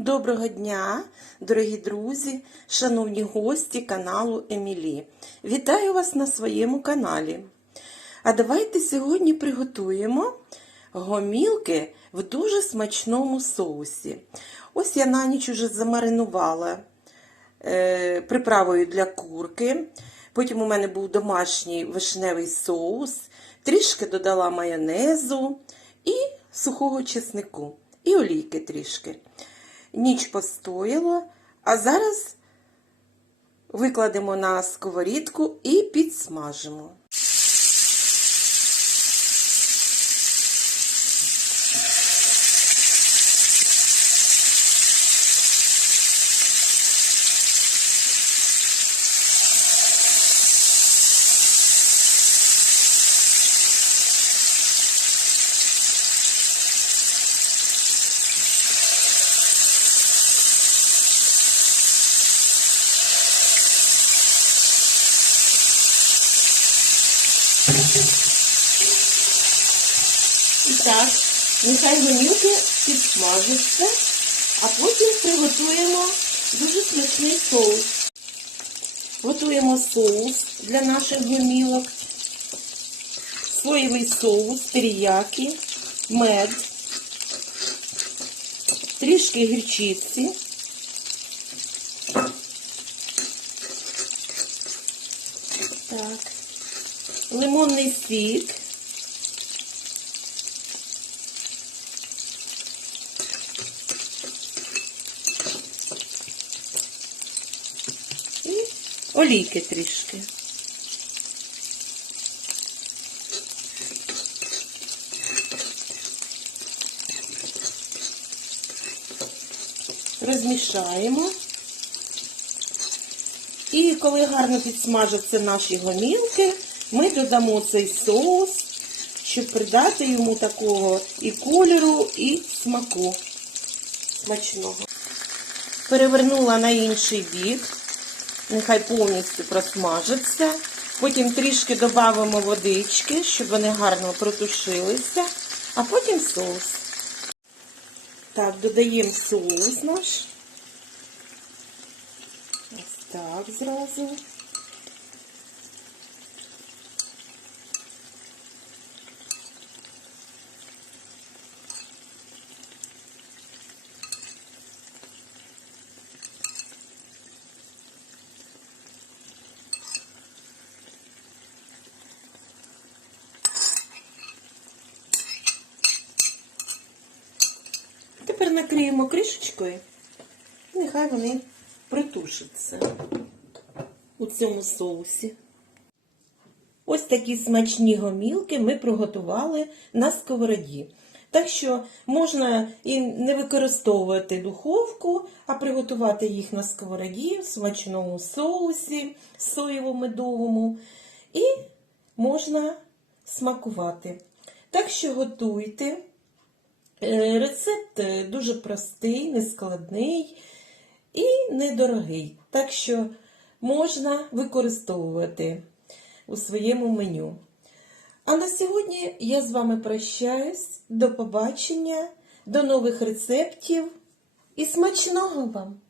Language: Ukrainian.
Доброго дня, дорогі друзі, шановні гості каналу Емілі. Вітаю вас на своєму каналі. А давайте сьогодні приготуємо гомілки в дуже смачному соусі. Ось я на ніч уже замаринувала е, приправою для курки. Потім у мене був домашній вишневий соус, трішки додала майонезу і сухого чеснику, і олійки трішки. Ніч постояло, а зараз викладемо на сковорідку і підсмажимо. І так, нехай гомілки підсмажаться, а потім приготуємо дуже смачний соус. Готуємо соус для наших гомілок, соєвий соус, теріякі, мед, трішки гірчиці. Так, лимонний сік. І олійки трішки. Розмішаємо. І коли гарно підсмажаться наші гомілки, ми додамо цей соус, щоб придати йому такого і кольору, і смаку смачного. Перевернула на інший бік, нехай повністю просмажиться. Потім трішки додамо водички, щоб вони гарно протушилися, а потім соус. Так, додаємо соус наш. Ось так зразу. Тепер накриємо кришечкою, і нехай вони притушаться у цьому соусі. Ось такі смачні гомілки ми приготували на сковороді. Так що можна і не використовувати духовку, а приготувати їх на сковороді в смачному соусі соєво-медовому. І можна смакувати. Так що готуйте. Е, Рецепт е, дуже простий, нескладний і недорогий. Так що можна використовувати у своєму меню. А на сьогодні я з вами прощаюсь. До побачення, до нових рецептів і смачного вам!